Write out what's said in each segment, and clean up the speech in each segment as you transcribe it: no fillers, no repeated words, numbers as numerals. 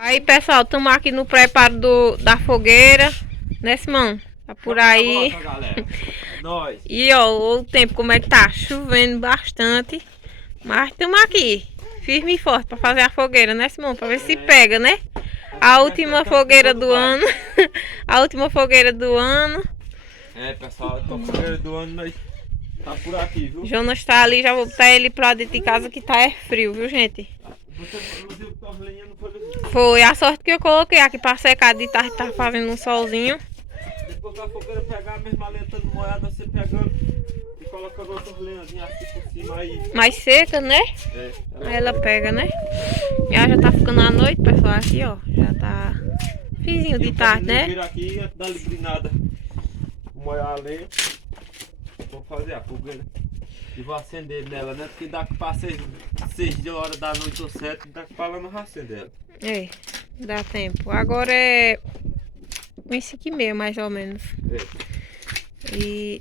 Aí, pessoal, estamos aqui no preparo da fogueira, né, Simão? Tá por aí. Nós. E ó, o tempo como é que tá? Chovendo bastante. Mas estamos aqui, firme e forte, para fazer a fogueira, né, Simão? Para ver se pega, né? A última fogueira do ano. A última fogueira do ano. É, pessoal, a última fogueira do ano nós tá por aqui, viu? Jonas tá ali, já vou botar ele pra dentro de casa que tá frio, viu, gente? Você produziu com as lenhas, não foi? Foi a sorte que eu coloquei aqui pra secar de tarde, tá fazendo um solzinho. Depois que a fogueira pegar a mesma lenha toda molhada, você pegando e colocando outras lenhazinhas aqui por cima aí. Mais seca, né? É, Aí ela pega, né? E ela já tá ficando à noite, pessoal, aqui, ó. Já tá fizinho de tarde, né? Vira aqui e dá librinada. Molhar a lenha. Vou fazer a fogueira. E vou acender nela, né? Porque daqui pra 6 horas da noite ou 7, daqui pra lá não vai acender ela. É, dá tempo. Agora é 5h30, mais ou menos. É. E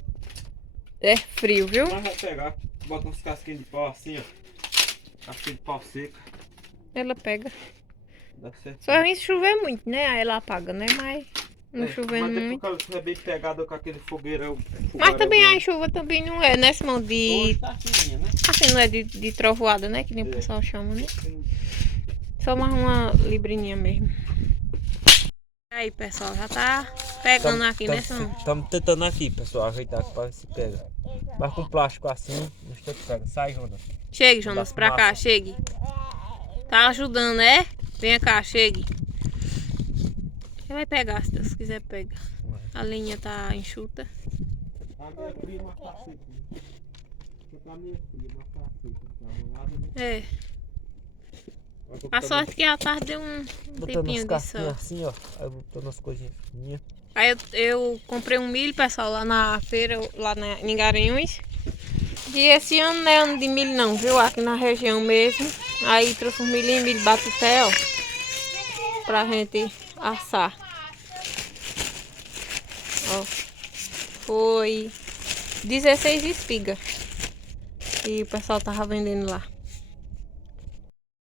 é frio, viu? Mas vai pegar, bota uns casquinhos de pau assim, ó. Casquinho de pau seco. Ela pega. Dá certo. Só se chover muito, né? Aí ela apaga, né? Mas não chovendo mas muito. depois que ela é bem pegada com aquele fogueirão. Mas também a chuva também não é, né, Simão? Hoje tá fininha, né? Assim, não é de trovoada, né? Que nem o pessoal chama, né? Só mais uma librinha mesmo. Aí, pessoal, já tá pegando aqui, né, Simão? Estamos tentando aqui, pessoal, ajeitar aqui pra ver se pega. Mas com plástico assim, não sei que pega. Sai, Jonas. Chegue, Jonas, pra cá, chegue. Tá ajudando, né? Venha cá, chegue. Você vai pegar, se Deus quiser, pega. A linha tá enxuta. A minha prima tá seca. A minha prima tá seca. É. A sorte que a tarde deu um tempinho de sol. Assim, ó. Aí botando as coisinhas fininhas. Aí eu comprei um milho, pessoal, lá na feira, lá em Garanhuns. E esse ano não é ano de milho não, viu? Aqui na região mesmo. Aí trouxe um milho batuté, ó. Pra gente assar. Ó. Foi 16 espigas. E o pessoal tava vendendo lá.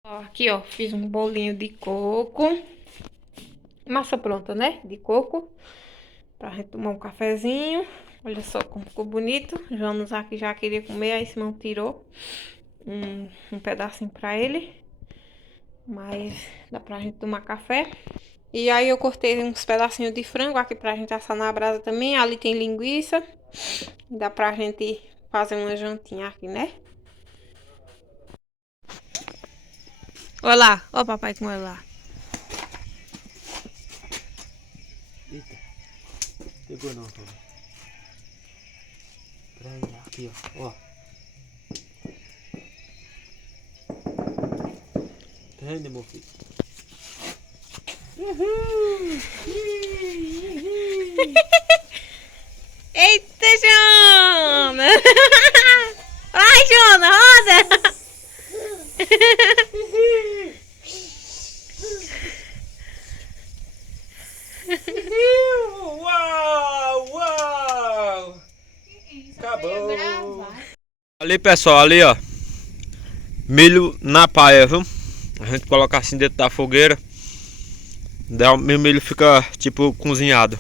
Ó, aqui, ó, fiz um bolinho de coco. Massa pronta, né? De coco. Pra gente tomar um cafezinho. Olha só como ficou bonito. Jonas aqui já queria comer, aí Simão tirou um pedacinho pra ele. Mas dá pra gente tomar café. E aí eu cortei uns pedacinhos de frango aqui pra gente assar na brasa também. Ali tem linguiça. Dá pra gente fazer uma jantinha aqui, né? Olha lá, ó o papai com ela lá. Eita. Pegou não, cara. Peraí, aqui, ó. Tá vendo, meu filho? Eita, Jona! Ai, Jona, roda! Uau, uau! Acabou! Ali, pessoal, ali, ó. Milho na paia, viu? A gente coloca assim dentro da fogueira. O milho fica tipo cozinhado.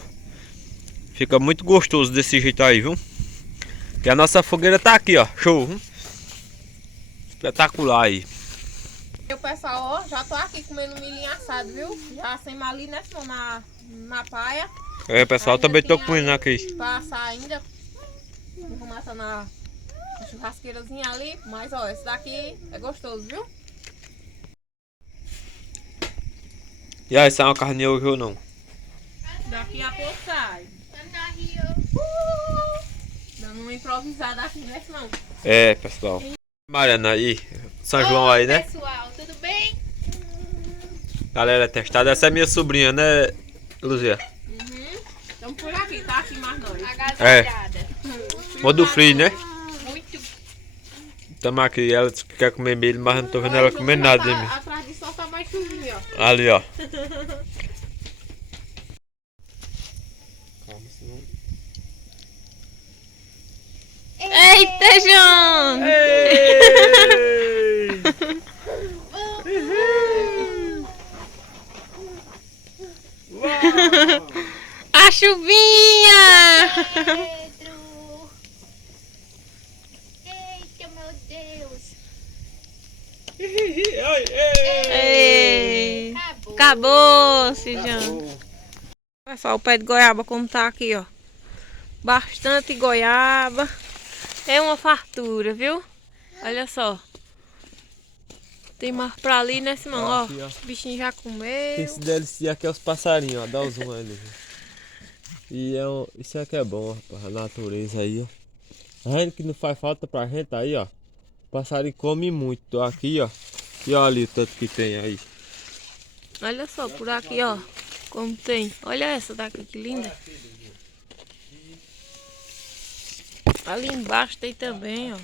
Fica muito gostoso desse jeito aí, viu? E a nossa fogueira tá aqui, ó. Show, viu? Espetacular aí. E o pessoal, ó, já tô aqui comendo milhinho assado, viu? Já sem ali, né, na paia. É, pessoal, ainda também tô tem comendo ali aqui. pra assar ainda. Vou matar na churrasqueirazinha ali. Mas, ó, esse daqui é gostoso, viu? E aí, sai uma carninha hoje ou não? Daqui a pouco sai. Dando uma improvisada aqui, né, Simão? É, pessoal. Mariana aí, São João aí, né? Pessoal, tudo bem? Galera testada, essa é minha sobrinha, né, Luzia? Estamos por aqui, tá aqui mais nós. Agasalhada. Modo frio, né? Muito. Tamo aqui, ela disse que quer comer milho, mas não tô vendo ela comer nada, hein? Atrás de sol tá mais chuvinho, ó. Ali, ó. Eita, João! A chuvinha! Pedro! Eita, meu Deus! Ei. Acabou! Acabou-se, João. Pessoal, o pé de goiaba como tá aqui, ó. Bastante goiaba. É uma fartura, viu? Olha só. Tem mais pra ali, né, Simão? Ó, Aqui, ó. os bichinhos já Quem comeu. se delicia aqui é os passarinhos, ó. Dá o zoom ali. E isso aqui é bom, rapaz. A natureza aí, ó. A gente que não faz falta pra gente aí, ó. O passarinho come muito. Tô aqui, ó. E olha ali o tanto que tem aí. Olha só, por aqui, ó. Como tem. Olha essa daqui, que linda. Ali embaixo tem também, ó.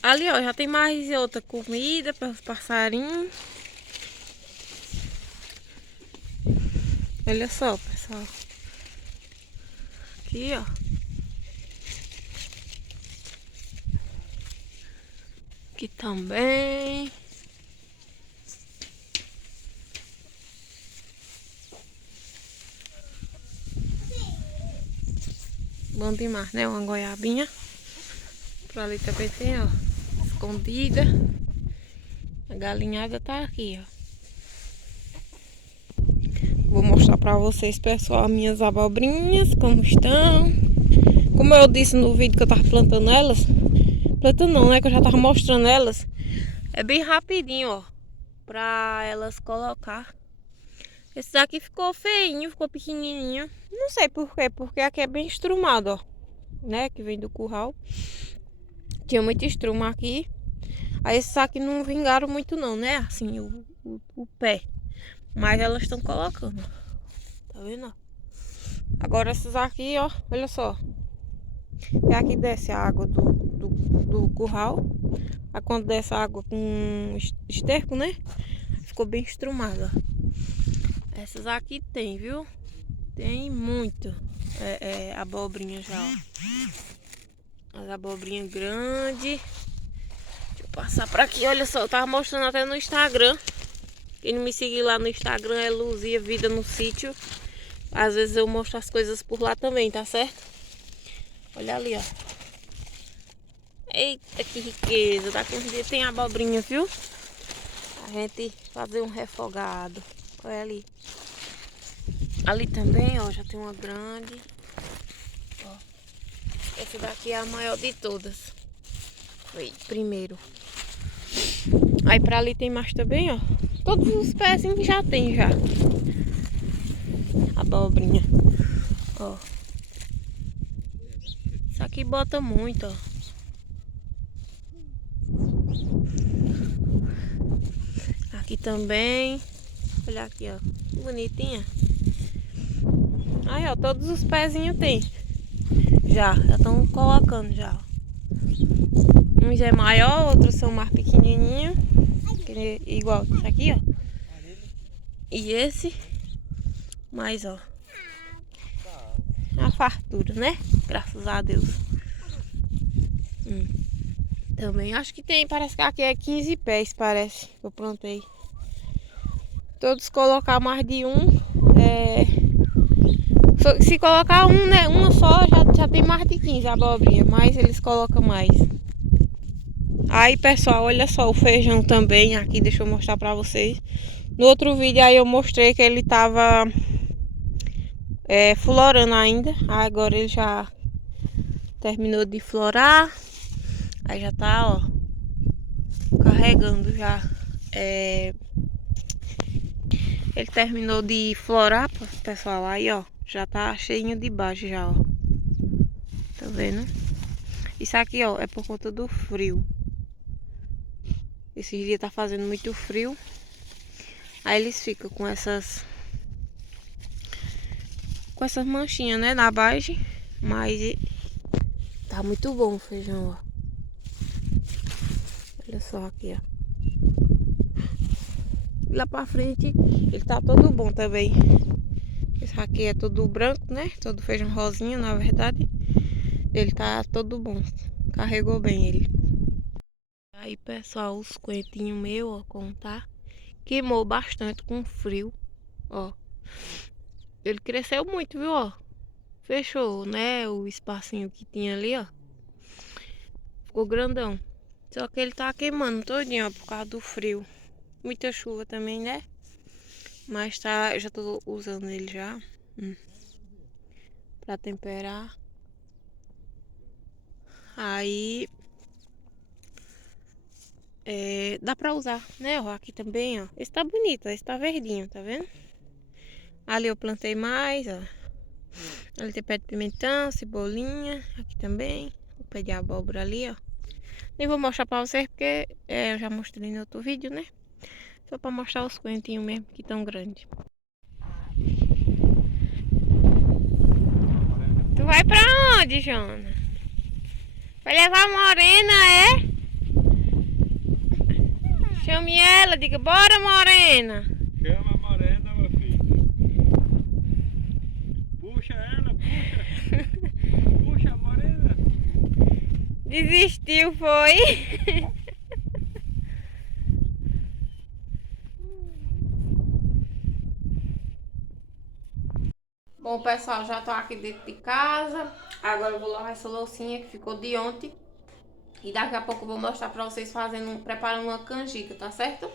Ali, ó, já tem mais outra comida para os passarinhos. Olha só, pessoal. Aqui, ó. Aqui também. Bom demais, né? Uma goiabinha. Por ali também tem, ó. Escondida. A galinhada tá aqui, ó. Vou mostrar pra vocês, pessoal, minhas abobrinhas, como estão. Como eu disse no vídeo que eu tava plantando elas. Plantando não, né? Que eu já tava mostrando elas. É bem rapidinho, ó. Pra elas colocar. Esse daqui ficou feinho, ficou pequenininho. Não sei por quê, porque aqui é bem estrumado, ó. Né? Que vem do curral. Tinha muito estrumo aqui. Aí esses aqui não vingaram muito não, né? Assim, o pé. Mas elas estão colocando. Tá vendo? Agora essas aqui, ó. Olha só. É aqui desce a água do curral. Aí quando desce a água com esterco, né? Ficou bem estrumada. Essas aqui tem, viu? Tem muito. Abobrinha já, ó. As abobrinhas grandes. Deixa eu passar pra aqui. Olha só, eu tava mostrando até no Instagram. Quem não me seguir lá no Instagram é Luzia Vida no Sítio. Às vezes eu mostro as coisas por lá também, tá certo? Olha ali, ó. Eita, que riqueza. Daqui uns dias tem abobrinha, viu? A gente fazer um refogado. Olha ali. Ali também, ó, já tem uma grande. Ó. Essa daqui é a maior de todas. Foi primeiro. Aí pra ali tem mais também, ó. Todos os pezinhos já tem já. Abobrinha. Ó. Isso aqui bota muito, ó. Aqui também. Olha aqui, ó. Bonitinha. Aí, ó, todos os pezinhos tem. Já estão colocando já, ó. Uns é maior, outros são mais pequenininhos. Igual esse aqui, ó. E esse. Mas, ó. É uma fartura, né? Graças a Deus. Também acho que tem. Parece que aqui é 15 pés, parece. Que eu plantei. Todos colocar mais de um. Se colocar um, né? Uma só, já tem mais de 15 abobrinha. Mas eles colocam mais. Aí, pessoal, olha só o feijão também. Aqui, deixa eu mostrar pra vocês. No outro vídeo aí eu mostrei que ele tava florando ainda. Agora ele já terminou de florar. Aí já tá, ó, carregando já. Ele terminou de florar, pessoal. Aí, ó, já tá cheinho de baixo já, ó. Tá vendo? Isso aqui, ó, é por conta do frio. Esses dias tá fazendo muito frio. Aí eles ficam com essas manchinhas, né, na base. Mas tá muito bom o feijão, ó. Olha só aqui, ó. Lá pra frente ele tá todo bom também. Esse aqui é todo branco, né? Todo feijão rosinha, na verdade. Ele tá todo bom. Carregou bem ele. Aí, pessoal, os coentinhos meus, ó, como tá. queimou bastante com frio, ó. Ele cresceu muito, viu, ó. Fechou, né, o espacinho que tinha ali, ó. Ficou grandão. Só que ele tá queimando todinho, ó, por causa do frio. Muita chuva também, né? Mas tá, eu já tô usando ele já. Pra temperar. Aí dá pra usar, né? Ó, aqui também, ó. Esse tá bonito, ó, esse tá verdinho, tá vendo? Ali eu plantei mais, ó. Ali tem pé de pimentão, cebolinha. Aqui também. O pé de abóbora ali, ó. Nem vou mostrar pra vocês porque eu já mostrei no outro vídeo, né? Só pra mostrar os coentinhos mesmo, que tão grandes. Tu vai pra onde, Jona? Vai levar a Morena, é? Chame ela, diga, bora, Morena. Chama a morena, meu filho. Puxa ela, puxa. Puxa a morena. Desistiu, foi? Bom, pessoal, já tô aqui dentro de casa. Agora eu vou lavar essa loucinha que ficou de ontem. E daqui a pouco eu vou mostrar pra vocês preparando uma canjica, tá certo?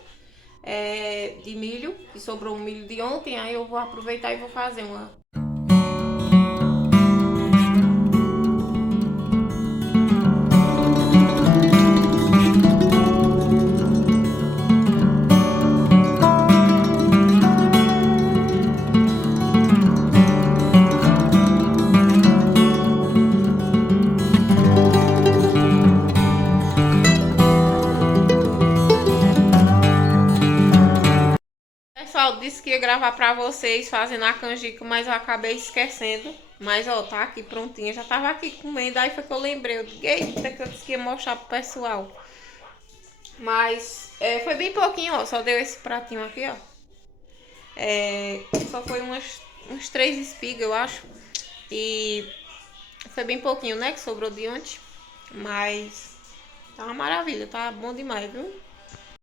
De milho, que sobrou um milho de ontem. Aí eu vou aproveitar e vou fazer uma. Pessoal, disse que ia gravar pra vocês fazendo a canjica, mas eu acabei esquecendo. Mas ó, tá aqui prontinha. Já tava aqui comendo, aí foi que eu lembrei. Eu digo, eita, que eu disse que ia mostrar pro pessoal. Mas foi bem pouquinho, ó. Só deu esse pratinho aqui, ó. Só foi uns 3 espigas, eu acho. E foi bem pouquinho, né? Que sobrou de ontem. Mas tá uma maravilha, tá bom demais, viu?